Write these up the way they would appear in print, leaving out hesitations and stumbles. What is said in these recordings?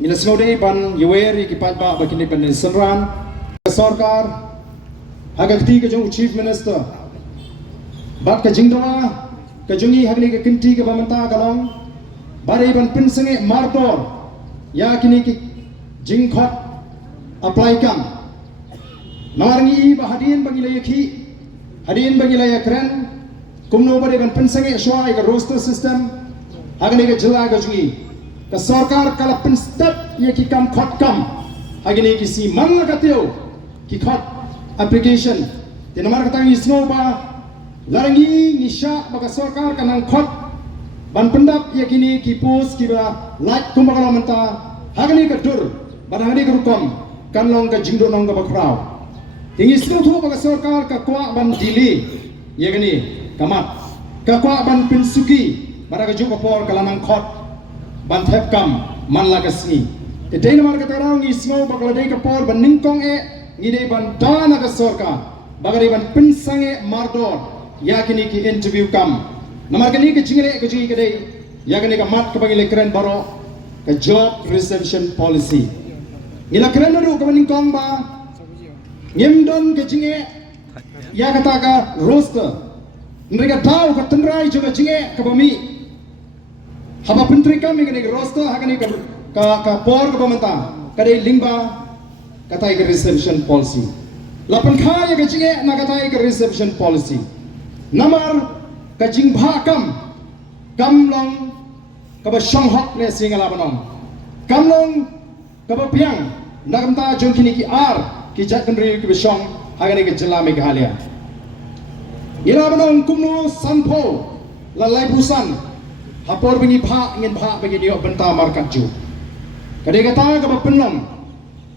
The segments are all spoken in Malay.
ngila snode ban yeweri ki patba bakini ban senran sarkar haga ketiga jong chief minister bat ka jingdawa ka jungi hagni ka kinti ka bamanta kalong bare ban pinsenge martor ya kini ki jingkhot apply kam nawarngi ba hadin bangila yakhi hadin bangila yakran kumno bare ban pinsenge shwai ka roster system hagni ka jila ka jungi ka sarkar kala pin step ye ki kam khot kam agini ki si man lagateo ki khot application tinamar katang isno ba larangi nisha baka sarkar kanang khot ban pendap ye kini ki post ki ba like kumbakala manta agini ka dur ban agini ka rukom kanlong ka jingdo nong ka bakraw tingi isno thu baka sarkar ka kwa ban dili ye gini kamat ka kwa ban pinsuki bara ka juka por kalanang khot ban thep kam man la kasni te dei namar ka tarang ngi snow bakala dei ka por ban ningkong ngi dei ban dana ka sarkar bagari ban pinsange mardor yakini ki interview kam namar ka ni ka jingre ka ji ka dei yakini ka mat ka bangile kren baro ka job reception policy ngila kren ru ka ban ningkong ba ngimdon ka jinge ya kata ka roster nrika tau ka tendrai juga jinge ka bami haba pentri kami kini roster hakani ka por ka pamanta kadai lingba katai ka reception policy lapan khaya ka jinge na katai ka reception policy namar ka jingba kam long ka ba shanghok ne singala banong kam long ka ba piang nagamta jong kini ki ar ki jat kendri ki besong hakani ka jela meghalaya ila banong kumno sanpo lalai busan hapor bini bha ngin bha bagi dia benta markat ju kadai kata ka penlom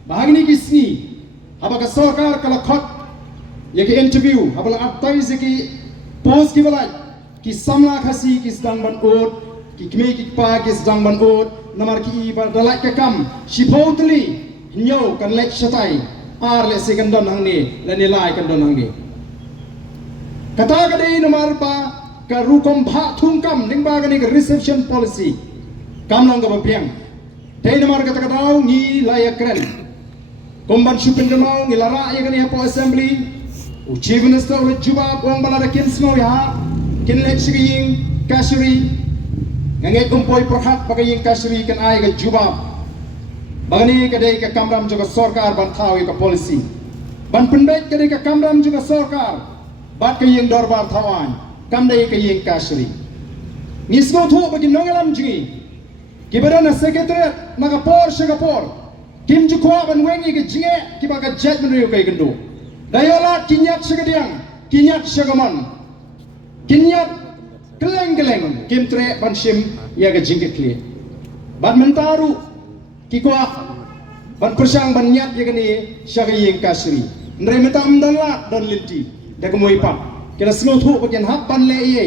bahagini kisni haba ka sarkar kala khot ye ki interview habala atai se ki post ki balai ki samla khasi ki sedang ban ot ki kme ki pa ki sedang ban ot namar ki ba dalai ka kam shipotli nyo kan lek shatai ar le se kan don hang ni la nilai kan don hang ni kata kadai namar pa ka rukom bha thungkam lingba gani ka reception policy kam long ka bapiang dei namar kata katau ngi layak kren komban shupin gamau ngi lara ya gani hapo assembly u chief minister ule juba bong bala kin snow ya kin lek siging kasuri nganget umpoi perhat bagaying kasuri kan ai ka juba bagani ka dei ka kamram juga sarkar ban thau ka policy ban pendek ka dei ka kamram juga sarkar bat ka ying dorbar thawan kam dai ka yeng kasri nisno thu bagi nongalam jingi kibarana secretariat naga por shagapor kim jukwa ban wengi ke jinge kibaga jet menriu kai gendo dayola kinyat shagadiang kinyat shagaman kinyat keleng kim tre ban shim ya ga jinge kli ban mentaru kikwa ban persang ban nyat ya gani shagayeng kasri ndre metam dan la dan linti daga moipa kila snow thu bagian hak ban le ye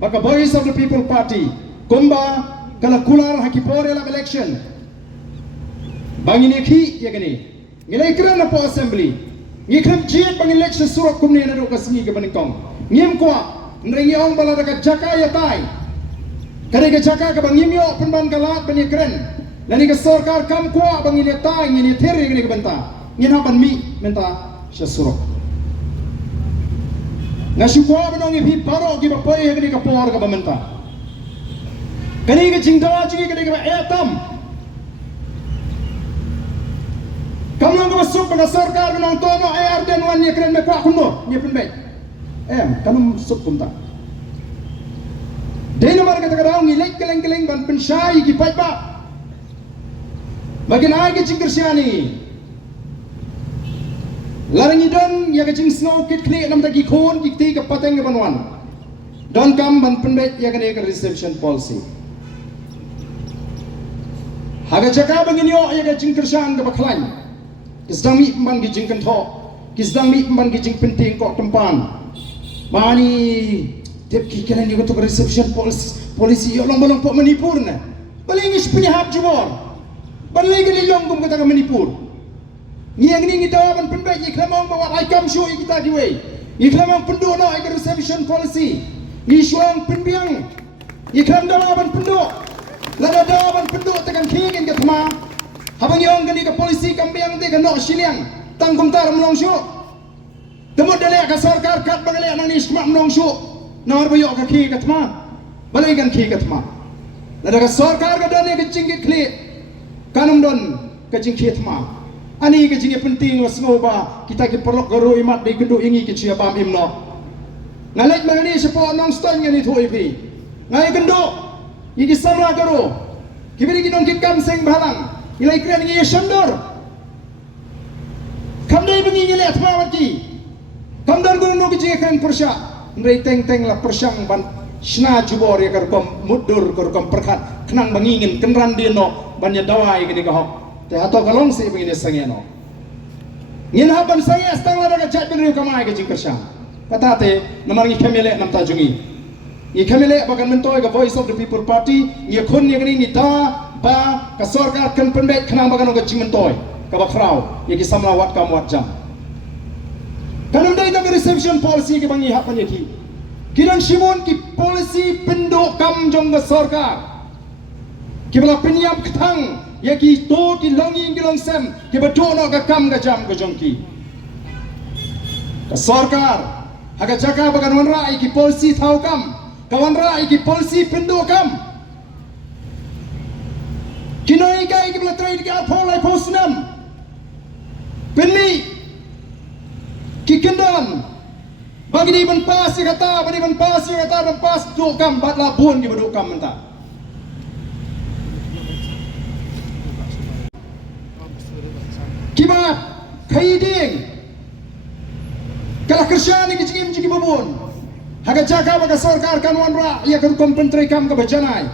baka voice of the people party kumba kala kular hakipore la election bangini khi ye gani ngilai kran po assembly ngikram jiet bang election surat kumne na do kasni ke banikong ngim kwa nrengi ong bala daga jaka ya tai kare ke jaka ka bangim yo penban kalat ban kren lani ke sarkar kam kwa bangini tai ngini theri ngini ke banta ngin ban mi menta syasurat ngasukwa banong ipi paro ki bapoy hagni ka por ka bamenta kani ka jingdawa jingi kani ka etam kamlong ka masuk ka sarkar banong tono ar den wan ye kren me kwa kuno ye penbe kanum suk kumta dei nomor ka tagarao ngi lek keleng ban penshai ki paiba bagin ai ki jingkersiani larangi don ya kajing snow kit kli nam tagi khon ki ti ka pateng banwan don kam ban pendet ya kane ka reception policy haga jaka banginyo ya kajing kersan ka baklan kisdang mi ban ki jing kan tho kisdang mi ban ki jing penting ko tempan mani tep ki kalen ni ko reception policy yo long bolong po manipur na balingis punya hap jubor baligi ni long kum ka manipur ngiang ni dawan pendek iklamang bawa aikam show kita diwe iklamang pendu na ik reception policy ni syuang penbiang iklam dawan pendu lada dawan pendu tekan kingin ke thama habang yung gani ka polisi kambiang ti kanok siliang tangkum tar mlong syu temut dele ka sarkar kat bangale nang ni sma mlong syu nar bayo ka khi katma balai kan khi katma lada ka sarkar ka dane ka jingki kli kanum don ka jingki tma ani ka jingki penting was ngoba kita ki perlok garo imat di gendu ingi ki cia bam imno ngalek mangani sepo nong stan ngani thoi pi ngai gendu iki samla garo kibiri ginon ki kam seng balang ilai kren ngi shandor kamdai bengi ngile atma wati kamdar gunung no ki kren persya ndai teng teng la persyang ban shna jubor ya kar kom mudur kar kom perkhat kenang bangingin kenran dia no banya dawai gini kahok te ato kalong si bengi ne sangeno ngin haban sange astang la daga chat bin kamai ke jing persya patate namar ngi kemele nam tajungi ngi kemele bagan mentoy ga voice of the people party ngi khon ngi ni ta ba ka sarkar kan pendek kenang bagan ga jing mentoy ka ba krau ye ki samla wat kam wat jam kanum dai na reception policy ke bangi hapan ye ki kiran simon ki policy pendo kam jong ga sarkar ki bala penyam kthang ye ki to ki longi ngilong sem ki ba to no ga kam ga jam ga jong ki ka sarkar haga jaka bagan wan rai ki policy thau kam kawan rai ki policy pendo kam kinoi kai ki bala trade ga polai posnam penni ki kendan bagi di ban pas kata bagi ban pas kata ban pas do kam bat la bun ki do kam menta kiba khaiding kala kersyani ki jigim jigi babun haga jaga baga sarkar kan wanra ya kan kompentri kam ka bajanai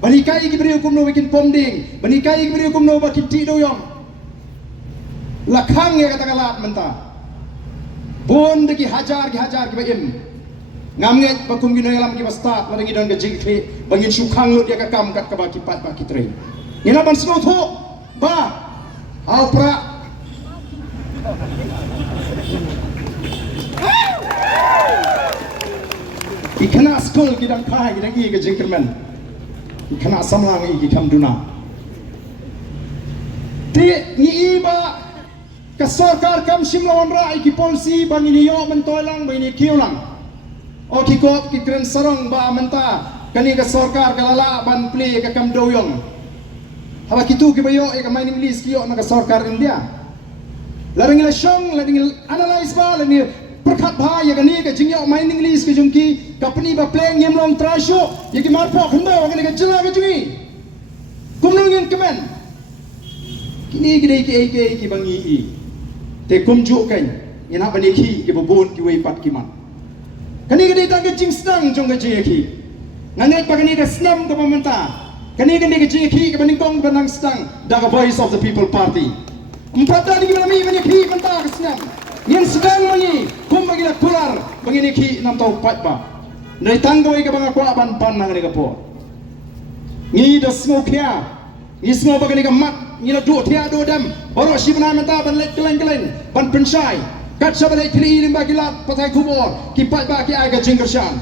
bani kai ki beri hukum no bikin pomding bani kai ki beri hukum no bakin ti do yong lakhang ya kata kalat menta bon deki hajar ki baim ngamnget bakum gino yalam ki basta ladangi don ga jingkri bangin sukhang lut ya ka kam kat ka baki pat baki tre ngina ban sno tho ba alpra ikana skol gidang khai gidang i ga jingkermen ikana samlang i ki kam duna ti ni iba ka sarkar kam simlawan rai ki polisi bangini yo mentolang bangini kiulang o ki kop ki kren sarong ba menta kani ka sarkar kalala ban pli ka kam doyong haba kitu ki bayo e ka mining list ki yo na ka sarkar india larang ila shong larang analyze ba larang perkhat bha ya kani ka jingyo mining list ki jungki company ba play ngem long trasho ye ki mar po khndo kani ka jila ka jungi kumnung ngin kemen kini gidei ki bangi i te kumjuk kan ina bani ki ke bobon ki wei pat ki man kani gede ta ke jing stang jong ke je ki ngangai pa kani ke snam ke pementa kani ke je ki ke bani kong benang stang da ka voice of the people party empata ni bani bani ki menta ke snam yen sedang mangi kum bagi la kular bangini ki nam tau pat ba nei tanggoi ke banga kwa ban pan nang ni ke po ngi da smoke ya ngi smoke bagi ke mat ngila do tia do dam baro shibna menta ban lek keleng ban pensai kat sabale tili ilim bagi lat patai kubor ki pat ba ki ai ga jingkershan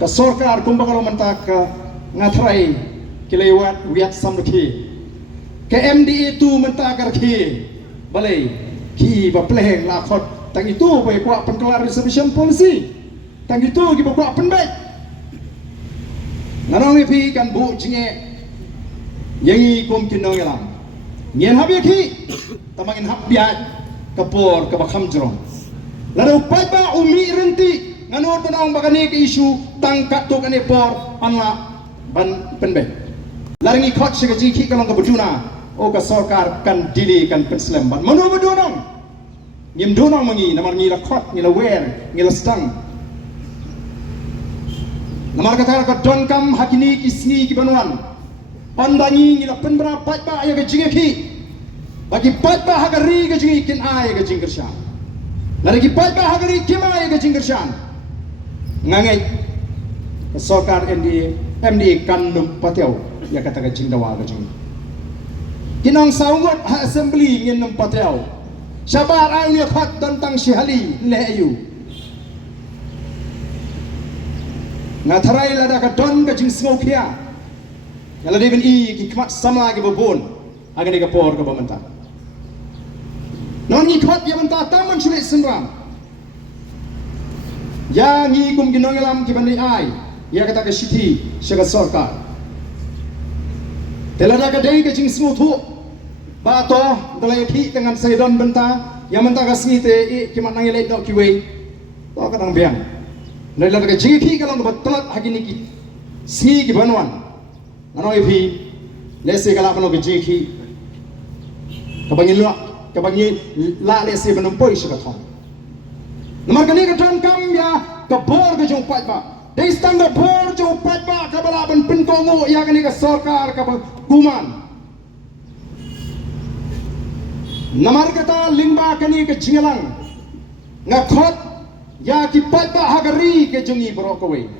ka sarkar kumbagalo menta ka ngathrai ki lewat wiat samdki ke MDA tu menta kar ki balai ki ba pleng la khot tang itu bai kwa penkelar reservation policy tang itu ki ba kwa penbaik nanong pi kan bu jinge yangi kum kinong yalam ngien habi ki tamangin habbiat kapor ka bakham jrong laro pai ba umi renti nganor banong bakane ke isu tangkat to kane por anla ban penbe laringi khot se ji ki kalong ka buduna o ka sarkar kan dili kan penslem ban manu budunong ngim dunong mangi namar ngi la khot ngi la wer ngi la stang namar kata ka don kam hakini kisni ki banwan pandangi ngila penbra pat ba ya ga jingeki bagi pat ba hagari ga jingi kin ay ga jingkershan lagi pat ba hagari kima ay ga jingkershan ngangai sarkar MDA kan num pateu ya kata ga jingdawa ga jingi kinong saungot ha assembly ngin num pateu sabar ay ni khat tentang sihali le ayu ngatharai lada ka don ga jing smokia yala deben i ki kmat sama ki bobon agak ni kapor ke pemerintah. Non ikut yang mentah taman sulit senram. Yang ikum ginong alam kibani ai, ya kata ke siti syagat sarkar. Telada ke day ke jing smutu, bato dalai ki dengan saydon bentah, yang mentah ke smite kimat nangilai dok kiwe, to kadang biang. Telada ke jing ki kalau dapat telat hagi niki, smi kibanuan, nanoi pi, lesi kalau kalau ke jing ki, kabangin luak. Kabangin la lesi menumpoi syakatong. Nomor kini ketan kam ya kebor ke jong pat ba. Dari stang kebor jong pat ba kabala ban pentongo ya kini ke sarkar ke kuman. Nomor kata lingba kini ke jingalang. Ngakot ya ki pat ba hagari ke jongi brokowe.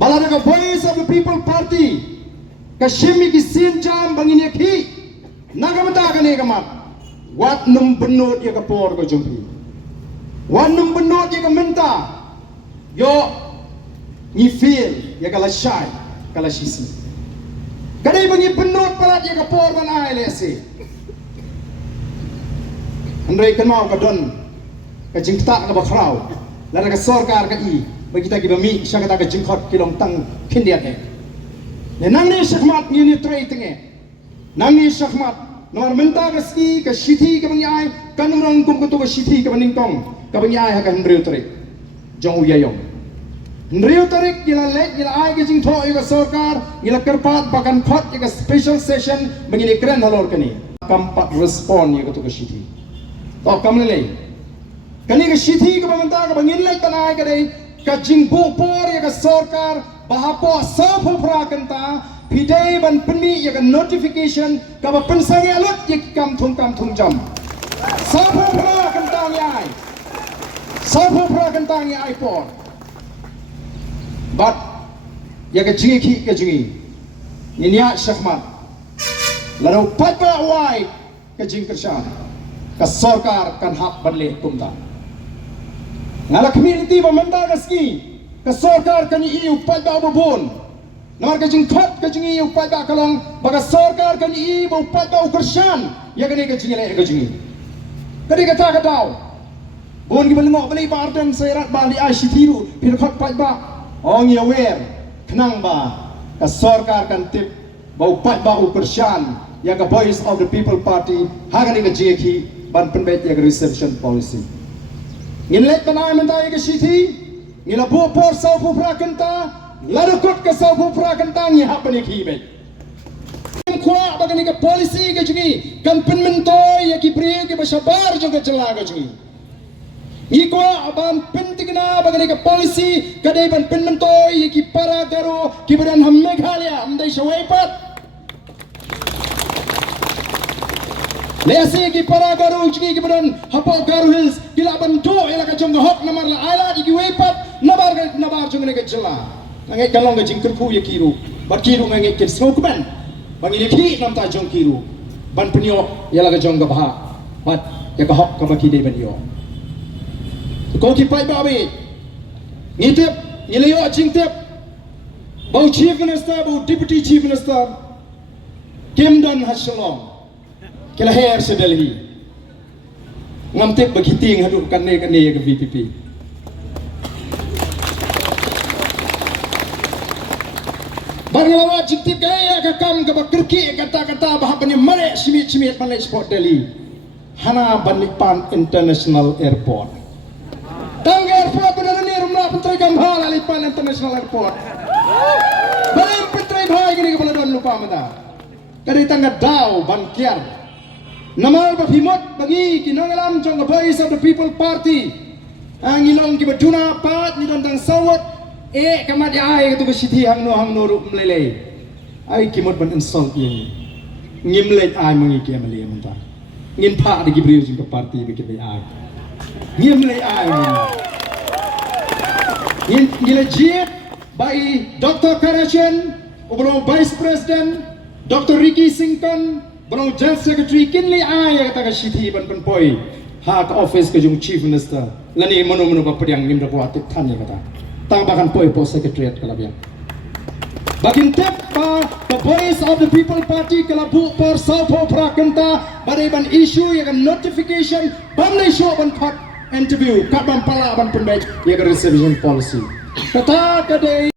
Balada ke Voice of the People Party ke shimi ki sinjam bangin ki. Nagamata kini kamat. Wat num benut ya kapor ko jumpi. Wat num benut ya kamenta. Yo ni feel ya kala shy, kala sisi. Kadai bangi benut palat ya kapor man ai lesi. Andai kenal ka don ka jingta ka bakrau. Lara ka sarkar ka i bagi kita gibami sya kata ka jingkhot kilong tang kindiat he. Ne nang ni syakmat ni trai tenge. Nang ni syakmat nomor mentah keski ke siti ke bangyai kan merangkum ke tu ke siti ke baningkong ke bangyai akan hendriu tarik jong uyayong hendriu tarik gila lek gila ai ke jing thoi ke sarkar gila kerpat bahkan khot ke special session begini keren halor kini kampak respon ya ke tu ke siti to kamlele kani ke siti ke mentah ke bangin lek tanai ke dei ke jing por ya ke sarkar bahapo sapu prakenta Pidai ban peni ya kan notification kaba pensang alot ya kam thum jam. Sapu pra kentang yai. Sapu pra kentang yai por. But ya ke jingi ki ke jingi. Ninya syakmat. Lalu patba wai ke jing kershan. Ke sarkar kan hak banle kumta. Ngala community bamenda kaski. Ke sarkar kan iu patba bubun. Nomor kajing khot kajing i upat ba kalong baga sarkar kan i ba upat ba ukershan ya kani kajing le kajing kadi kata katau bon gi balengok bali partem sairat bali ai sitiru pil khot pat ba ong ya wer kenang ba ka sarkar kan tip ba upat ba ukershan ya ka Voice of the People Party ha kani kajing ki ban penbet ya reception policy ngilek tanai mentai ke siti ngila bu por sau pu prakenta lalu kot ke sabu pra kentang ya apa ni kibe kuat bagani ke polisi ke jungi kan penmentoi ya ki pri ke basabar juga celah ke jungi iko aban pentigna bagani ke polisi kadai ban penmentoi ya ki para garo ki badan ham meghalaya amdai shawaipat lesi ki para garo jungi ki badan hapa garo hills kila ban do ela ka jong hok namar la ala ki weipat nabar jungi ke celah ngai kalong ke jingker ku ya kiru bat kiru ngai ke smokeman bang ini ki nam ta jong kiru ban penyo ya la ke jong ga bah bat ya ka hok ka baki de ban yo ko ki pai ba be ngitep ngileyo jingtep bau chief minister bau deputy chief minister kim dan hasalom kila hair se Delhi ngamtep bagi ting hadu kan ne ya ke VPP Barngalawa jitip kaya kakam kabakerki kata-kata bahapanya male simit male sport Delhi hana Balikpapan International Airport tangga airport benar ni rumah Menteri Gamhal Balikpapan International Airport balim Menteri Bhai gini kepala don lupa mata kadi tangga daw bangkiar namal bafimot bagi kinongalam jong Voice of the People Party ang ilong kibaduna pat ni don tang sawat kamat ya ai tu ke siti hang no rup melele ai kimot ban insult yang ngimlet ai mengi ke mele mentah ngin pha de gibriu jing ke parti be ke ai ngimlet ai ngile jet by Dr. Karachen ubro Vice President Dr. Ricky Sington bro General Secretary kinli ai kata ke siti ban poi ha ke office ke jung Chief Minister lani manu ba pediang ngim da buat tan ya kata tambahkan poi secretariat kalau biang Bakin tep pa the voice of the people party kalabu por saupo prakenta badai ban issue yang notification ban na show ban cut interview kat ban pala ban pendek yang reservation policy kata kadai